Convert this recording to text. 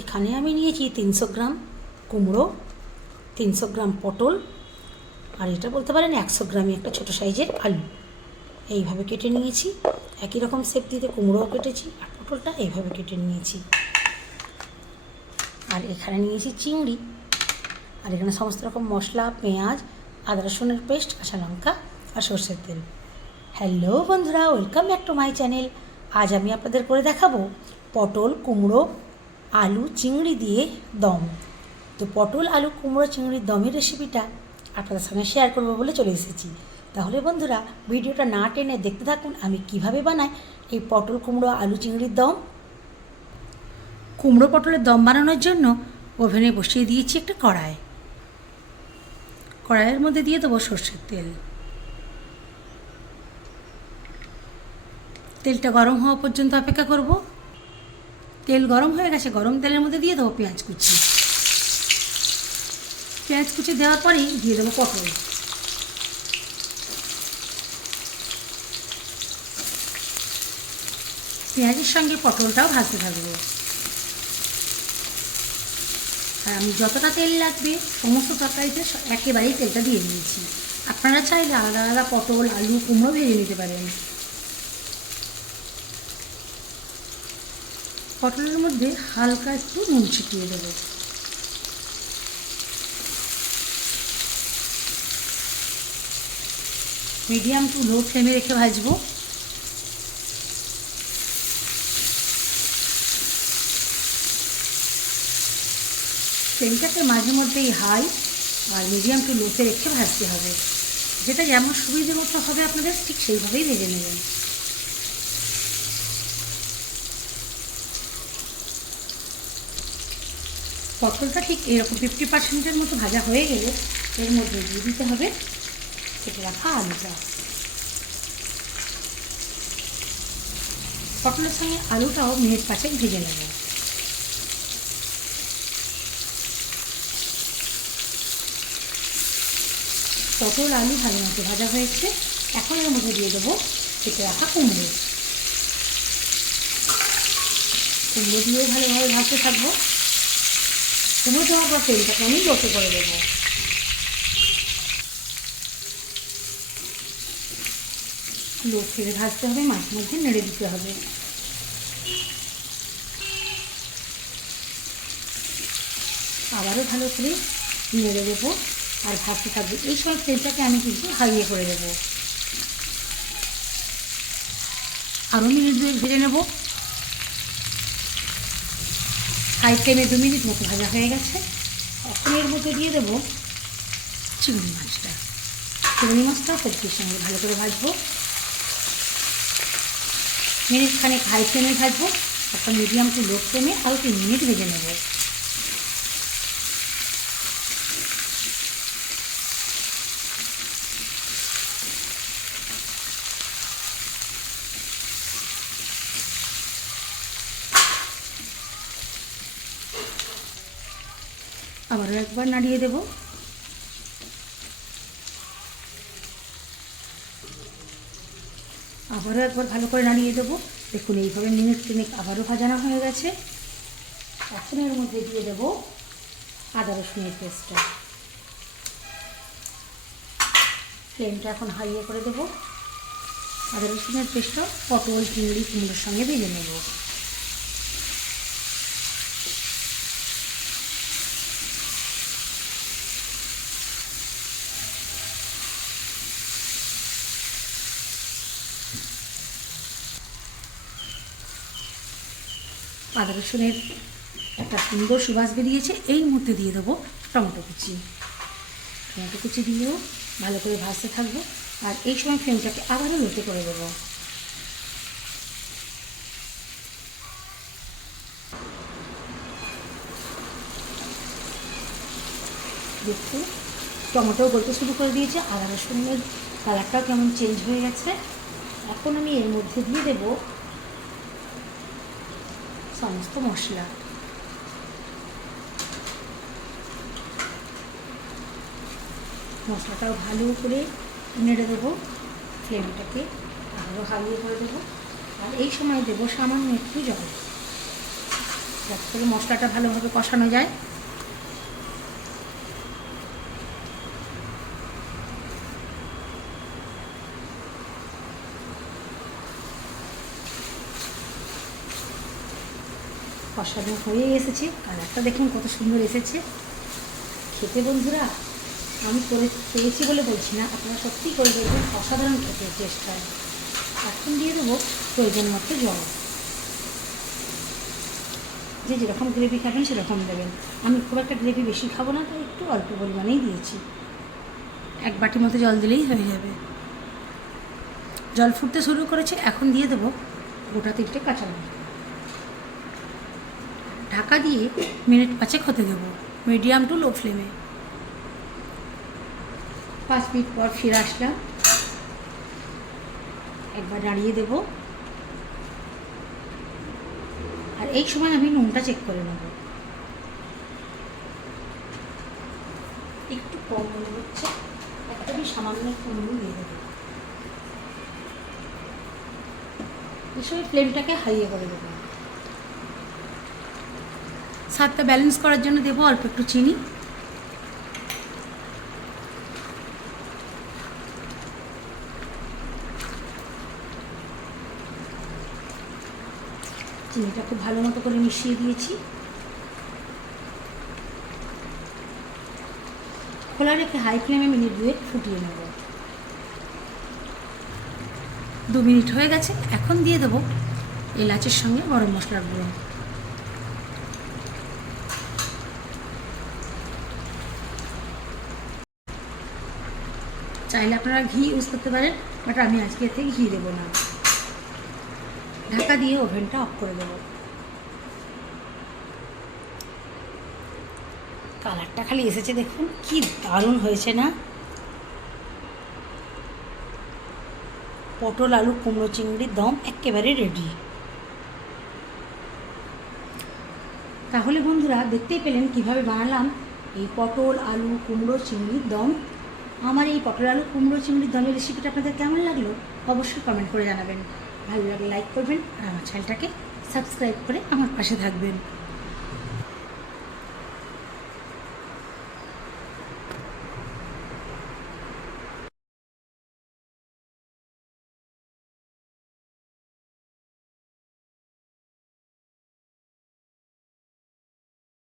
এখানে আমি নিয়েছি 300 গ্রাম কুমড়ো, 300 গ্রাম পটল, আর এটা বলতে পারেন 100 গ্রামই একটা ছোটো সাইজের আলু। এইভাবে কেটে নিয়েছি। একই রকম শেপ দিতে কুমড়োও কেটেছি আর পটলটা এইভাবে কেটে নিয়েছি। আর এখানে নিয়েছি চিংড়ি, আর এখানে সমস্ত রকম মশলা, পেঁয়াজ, আদা রসুনের পেস্ট, কাঁচা লঙ্কা আর সর্ষের তেল। হ্যালো বন্ধুরা, welcome back to my channel. আজ আমি আপনাদের করে দেখাবো পটল, কুমড়ো, আলু, চিংড়ি দিয়ে দম। তো পটল, আলু, কুমড়ো, চিংড়ির দমের রেসিপিটা আপনাদের সঙ্গে শেয়ার করবো বলে চলে এসেছি। তাহলে বন্ধুরা, ভিডিওটা না টেনে দেখতে থাকুন আমি কিভাবে বানাই এই পটল, কুমড়ো, আলু, চিংড়ির দম। কুমড়ো পটলের দম বানানোর জন্য ওভেনে বসিয়ে দিয়েছি একটা কড়াই। কড়াইয়ের মধ্যে দিয়ে দেবো সর্ষের তেল। তেলটা গরম হওয়া পর্যন্ত অপেক্ষা করব। তেল গরম হয়ে গেছে, গরম তেলের মধ্যে দিয়ে দেবো পেঁয়াজ কুচি। পেঁয়াজ কুচি দেওয়ার পরেই দিয়ে দেবো পটল। পেঁয়াজের সঙ্গে পটলটাও ভাজতে থাকবো। আর আমি যতটা তেল লাগবে সমস্ত তরকারিতে একেবারেই তেলটা দিয়ে দিয়েছি। আপনারা চাইলে আলাদা আলাদা পটল, আলু, কুমড়ো ভেজে নিতে পারেন। পটলের মধ্যে হালকা একটু নুন ছিটিয়ে দেবো। মিডিয়াম টু লো ফ্লেমে রেখে ভাজবো। ফ্লেমটাকে মাঝে মধ্যেই হাই আর মিডিয়াম টু লোতে রেখে ভাজতে হবে। যেটা যেমন সুবিধে মতো হবে আপনাদের ঠিক সেইভাবেই ভেজে নেবেন। পটলটা ঠিক এরকম 50% মতো ভাজা হয়ে গেলে এর মধ্যে দিয়ে দিতে হবে কেটে রাখা আলুটা। পটলের সঙ্গে আলুটাও মিনিট 5 ভেজে নেব। পটল, আলু ভালো মতো ভাজা হয়েছে। এখন এর মধ্যে দিয়ে দেবো কেটে রাখা কুমড়ো। কুমড়ো দিয়েও ভালোভাবে ভাজতে থাকবো। কুমড়ো দেওয়ার পর তেলটাকে আমি লোতে করে দেবো। লো ফ্লেমে ভাজতে হবে, মাঝে মধ্যে নেড়ে দিতে হবে। আবারও ভালো করে নেড়ে দেবো আর ভাজতে থাকবো। এই সময় তেলটাকে আমি কিন্তু হাইয়ে করে দেবো। আরও মিনিট 2 ভেজে নেব। হাই ফ্লেমে 2 মিনিট মতো ভাজা হয়ে গেছে। এখন এর মধ্যে দিয়ে দেবো চিংড়ি মাছটা। চিংড়ি মাছটাও সবজির সঙ্গে ভালো করে ভাজবো। মিনিট খানেক হাই ফ্লেমে ভাজবো, তারপর মিডিয়াম টু লো ফ্লেমে আরও 3 মিনিট ভেজে নেব। আবারও একবার নাড়িয়ে দেব। আবারও একবার ভালো করে নাড়িয়ে দেবো। দেখুন এইভাবে মিনিট 3 আবারও ভাজানো হয়ে গেছে। এখন এর মধ্যে দিয়ে দেবো আদা রসুনের পেস্টটা। ফ্লেমটা এখন হাইয়ে করে দেবো। আদা রসুনের পেস্টটা পটল, চিংড়ি, কুমড়োর সঙ্গে ভেজে নেব। আদা রসুনের একটা সুন্দর সুবাস বেরিয়েছে। এই মধ্যে দিয়ে দেবো টমেটো কুচি। টমেটো কুচি দিয়েও ভালো করে ভাজতে থাকবো। আর এই সময় ফ্লেমটাকে আবারও লোতে করে দেবো। দেখতে টমেটো গলতে শুরু করে দিয়েছে, আদা রসুনের কালারটাও কেমন চেঞ্জ হয়ে গেছে। এখন আমি এর মধ্যে দিয়ে দেবো সমস্ত মশলা। মশলাটাও ভালো করে নেড়ে দেবো। ফ্লেমটাকে আরও হালিয়ে করে দেবো। আর এই সময় দেবো সামান্য একটু জল। যাতে করে মশলাটা ভালোভাবে কষানো যায়। কষানো হয়ে এসেছে, কালারটা দেখুন কত সুন্দর এসেছে খেতে। বন্ধুরা, আমি করে পেয়েছি বলে বলছি না, আপনারা সত্যিই করে দেখবেন, অসাধারণ খেতে টেস্ট হয়। এখন দিয়ে দেবো প্রয়োজন মতো জল। যে যেরকম গ্রেভি খাবেন সেরকম দেবেন। আমি খুব একটা গ্রেভি বেশি খাবো না, তাই একটু অল্প পরিমাণেই দিয়েছি। 1 বাটি মতো জল দিলেই হয়ে যাবে। জল ফুটতে শুরু করেছে, এখন দিয়ে দেবো গোটা 3টে কাঁচা লঙ্কা। ঢাকা দিয়ে মিনিট 5 হতে দেবো, মিডিয়াম টু লো ফ্লেমে। 5 মিনিট পর ফিরে আসলাম, একবার নাড়িয়ে দেবো। আর এই সময় আমি নুনটা চেক করে নেব। একটু কম মনে হচ্ছে, একদমই সামান্য একটু নুন দিয়ে দেবো। এই সময় ফ্লেমটাকে হাইয়ে করে দেবো। স্বাদটা ব্যালেন্স করার জন্য দেবো অল্প একটু চিনি। চিনিটা খুব ভালো মতো করে মিশিয়ে দিয়েছি। খোলা রেখে হাই ফ্লেমে মিনিট 2 ফুটিয়ে নেব। 2 মিনিট হয়ে গেছে, এখন দিয়ে দেবো এলাচের সঙ্গে গরম মশলার গুঁড়ো। চাইলে আপনারা ঘি ইউজ করতে পারেন, বাট আমি আজকে এতে ঘি দেবো না। ঢাকা দিয়ে ওভেনটা অফ করে দেবো। কালারটা খালি এসেছে দেখুন, কি দারুণ হয়েছে না? পটল আলু কুমড়ো চিংড়ির দম একেবারে রেডি। তাহলে বন্ধুরা, দেখতেই পেলেন কিভাবে বানালাম এই পটল আলু কুমড়ো চিংড়ির দম। আমার এই পটল আলু কুমড়ো চিংড়ির দমের রেসিপিটা আপনাদের কেমন লাগলো অবশ্যই কমেন্ট করে জানাবেন। ভালো লাগলে লাইক করবেন আর আমার চ্যানেলটাকে সাবস্ক্রাইব করে আমার পাশে থাকবেন।